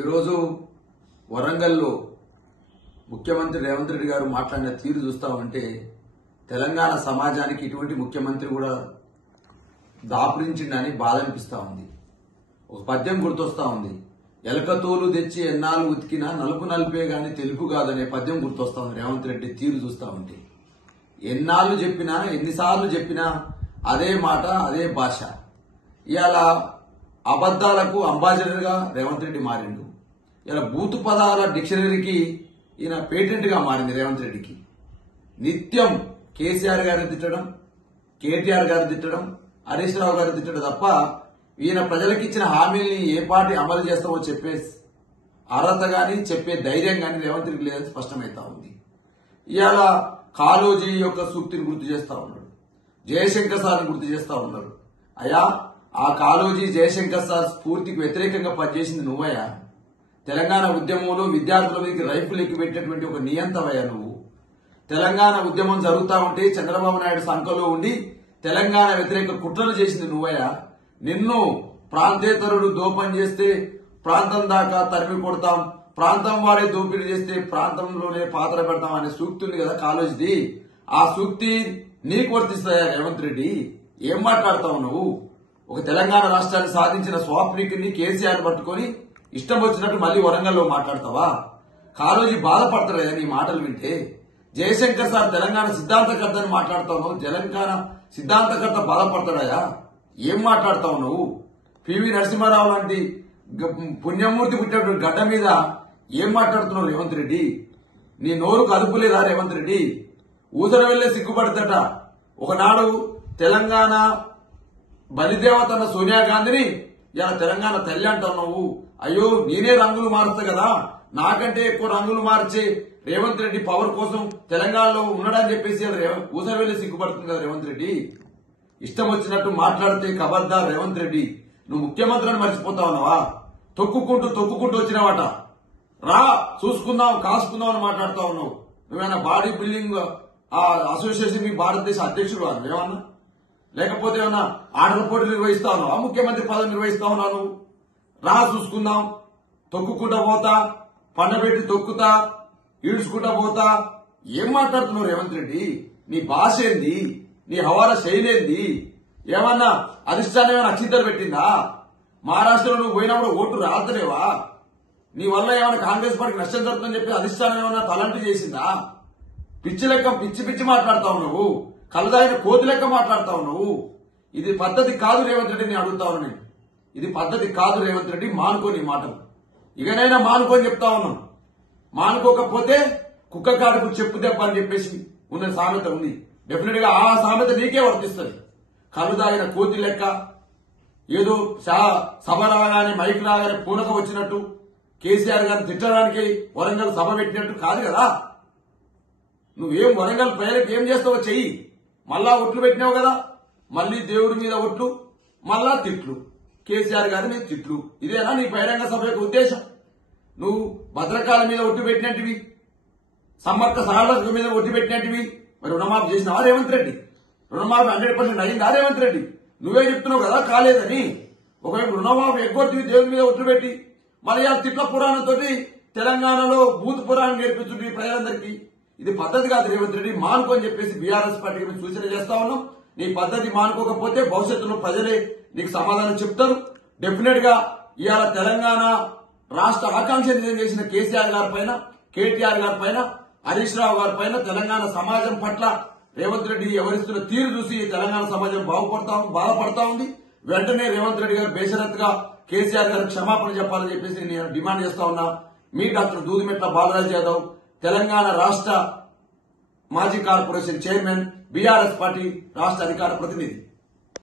ఈరోజు వరంగల్లో ముఖ్యమంత్రి రేవంత్ రెడ్డి గారు మాట్లాడిన తీరు చూస్తా ఉంటే తెలంగాణ సమాజానికి ఇటువంటి ముఖ్యమంత్రి కూడా దాపురించిండని బాధ అనిపిస్తా ఉంది. ఒక పద్యం గుర్తొస్తా ఉంది. ఎలకతోలు తెచ్చి ఎన్నాళ్ళు ఉతికినా నలుపు నలిపే గాని తెలుపు కాదనే పద్యం గుర్తొస్తా ఉంది. రేవంత్ రెడ్డి తీరు చూస్తా ఉంటే ఎన్నాళ్ళు చెప్పినా ఎన్నిసార్లు చెప్పినా అదే మాట అదే భాష. ఇవాళ అబద్దాలకు అంబాసిడర్ గా రేవంత్ రెడ్డి మారిండు. ఇలా బూతు పదాల డిక్షనరీకి ఈయన పేటెంట్ గా మారింది రేవంత్ రెడ్డికి. నిత్యం కేసీఆర్ గారిని తిట్టడం, కేటీఆర్ గారిని తిట్టడం, హరీష్ రావు గారిని తిట్టడం తప్ప ఈయన ప్రజలకు ఇచ్చిన హామీల్ని ఏ పార్టీ అమలు చేస్తామో చెప్పే అర్హత గాని చెప్పే ధైర్యం గాని రేవంత్ రెడ్డి లేదని స్పష్టమైతా ఉంది. ఇవాళ కాళోజీ యొక్క సూక్తిని గుర్తు చేస్తా ఉన్నాడు. జయశంకర్ సార్ని గుర్తు చేస్తా ఉన్నారు. అయ్యా, ఆ కాళోజీ జయశంకర్ సార్ స్ఫూర్తికి వ్యతిరేకంగా పనిచేసింది నువ్వయ్యా. తెలంగాణ ఉద్యమంలో విద్యార్థుల మీదకి రైఫిల్ ఎక్కిపెట్టేటువంటి ఒక నియంతవయ్యా నువ్వు. తెలంగాణ ఉద్యమం జరుగుతా ఉంటే చంద్రబాబు నాయుడు సంఖలో ఉండి తెలంగాణ వ్యతిరేక కుట్రలు చేసింది నువ్వయ్యా. నిన్ను ప్రాంతేతరుడు దోపం చేస్తే ప్రాంతం దాకా తరిమి కొడతాం, ప్రాంతం వాడే దోపిడీ చేస్తే ప్రాంతంలోనే పాత్ర పెడతాం అనే సూక్తి ఉంది కదా కాళోజీది. ఆ సూక్తి నీకు వర్తిస్తాయా రేవంత్ రెడ్డి? ఏం మాట్లాడతావు నువ్వు? ఒక తెలంగాణ రాష్ట్రాన్ని సాధించిన స్వాప్నికుని కేసీఆర్ పట్టుకొని ఇష్టం వచ్చినట్టు మళ్లీ వరంగల్లో మాట్లాడతావా? కాళోజీ బాధపడతాడా నీ మాటలు వింటే? జయశంకర్ సార్ తెలంగాణ సిద్ధాంతకర్త అని మాట్లాడుతావు. తెలంగాణ సిద్ధాంతకర్త బాధపడతాడా? ఏం మాట్లాడతావు నువ్వు? పివి నరసింహారావు లాంటి పుణ్యమూర్తి పుట్టినటువంటి గడ్డ మీద ఏం మాట్లాడుతున్నావు రేవంత్ రెడ్డి? నీ నోరు కదుపులేదా రేవంత్ రెడ్డి? ఊసర వెళ్లే సిగ్గుపడతట. ఒకనాడు తెలంగాణ బలిదేవత అన్న సోనియా గాంధీని ఇలా తెలంగాణ తల్లి అంటావు నువ్వు. అయ్యో, నేనే రంగులు మారుస్తా కదా, నాకంటే ఎక్కువ రంగులు మార్చే రేవంత్ రెడ్డి పవర్ కోసం తెలంగాణలో ఉన్నాడని చెప్పేసి ఊసర వెళ్లి సిగ్గుపడుతుంది కదా రేవంత్ రెడ్డి. ఇష్టం వచ్చినట్టు మాట్లాడితే ఖబర్దార్ రేవంత్ రెడ్డి. నువ్వు ముఖ్యమంత్రిని మర్చిపోతా ఉన్నావా? తొక్కుకుంటూ వచ్చినావట. రా చూసుకుందాం కాసుకుందాం అని మాట్లాడుతా ఉన్నావు. నువ్వేమన్నా బాడీ బిల్డింగ్ అసోసియేషన్ మీ భారతదేశ అధ్యక్షుడు ఏమన్నా, లేకపోతే ఏమన్నా ఆటల పోటీలు నిర్వహిస్తా ఉన్నావా? ముఖ్యమంత్రి పదవి నిర్వహిస్తా ఉన్నావు. రా చూసుకుందాం, తొక్కుకుంటా పోతా, పండబెట్టి తొక్కుతా, ఈడ్చుకుంటా పోతా. ఏం మాట్లాడుతున్నావు రేవంత్ రెడ్డి? నీ భాష ఏంది? నీ హవాలా శైలి ఏంది? ఏమన్నా అధిష్టానం ఏమైనా అక్షింతలు పెట్టిందా? మహారాష్ట్రలో నువ్వు పోయినప్పుడు ఓటు రాతలేవా? నీ వల్ల ఏమైనా కాంగ్రెస్ పార్టీకి నష్టం జరుగుతుందని చెప్పి అధిష్టానం ఏమైనా తలంటి చేసిందా? పిచ్చి లెక్క పిచ్చి మాట్లాడతావు నువ్వు. కలదాయిన కోతి లెక్క మాట్లాడతావు నువ్వు. ఇది పద్ధతి కాదు రేవంత్ రెడ్డి. నేను అడుగుతావు నేను, ఇది పద్ధతి కాదు రేవంత్ రెడ్డి. మానుకో నీ మాటలు. ఇకనైనా మానుకోని చెప్తా ఉన్నాను. మానుకోకపోతే కుక్క కాడుకు చెప్పు దెబ్బ అని చెప్పేసి ఉన్న సామెత ఉంది. డెఫినెట్ గా ఆ సామెత నీకే వర్తిస్తుంది. కలుదాగిన కోతి లెక్క ఏదో సభ రాగానే మైక్ రాగానే పూనక వచ్చినట్టు కేసీఆర్ గారిని తిట్టడానికి వరంగల్ సభ పెట్టినట్టు కాదు కదా. నువ్వేం వరంగల్ ప్రజలకు ఏం చేస్తావో చెయ్యి. మళ్ళా ఒట్లు పెట్టినావు కదా, మళ్లీ దేవుడి మీద ఒట్లు, మళ్ళా తిట్లు, కేసీఆర్ గారి మీద తిట్లు. ఇదేనా నీ బహిరంగ సభ యొక్క ఉద్దేశం? నువ్వు భద్రకాల మీద ఒట్టు పెట్టినట్టువి, సమ్మక్క సారక్క మీద ఒట్టు పెట్టినట్టువి. మరి రుణమాఫీ చేసినావా రేవంత్ రెడ్డి? రుణమాఫీ 100% అయిందా రేవంత్ రెడ్డి? నువ్వే చెప్తున్నావు కదా కాలేదని. ఒకవైపు రుణమాఫీ ఎగ్గొట్టి దేవుని మీద ఒట్టు పెట్టి మళ్ళీ ఆ తిట్ల పురాణంతో తెలంగాణలో బూత్ పురాణం నేర్పించుంటే ప్రజలందరికీ. ఇది పద్ధతి కాదు రేవంత్ రెడ్డి. మానుకో అని చెప్పేసి బీఆర్ఎస్ పార్టీకి మేము సూచన చేస్తా ఉన్నాం. నీ పద్ధతి మానుకోకపోతే భవిష్యత్తులో ప్రజలే నీకు సమాధానం చెప్తారు. డెఫినెట్ గా ఇవాళ తెలంగాణ రాష్ట్ర ఆకాంక్ష నిజం చేసిన కేసీఆర్ గారి పైన, కేటీఆర్ గారి పైన, హరీష్ రావు గారి పైన తెలంగాణ సమాజం పట్ల రేవంత్ రెడ్డి ఎవరిస్తున్న తీరు చూసి తెలంగాణ సమాజం బాధపడతా ఉంది. వెంటనే రేవంత్ రెడ్డి గారు బేషరత్గా కేసీఆర్ గారికి క్షమాపణ చెప్పాలని చెప్పేసి నేను డిమాండ్ చేస్తా ఉన్నా. మీ డాక్టర్ దూదిమెట్ల బాలరాజ్ యాదవ్, తెలంగాణ రాష్ట్ర మాజీ కార్పొరేషన్ చైర్మన్, బీఆర్ఎస్ పార్టీ రాష్ట్ర అధికార ప్రతినిధి.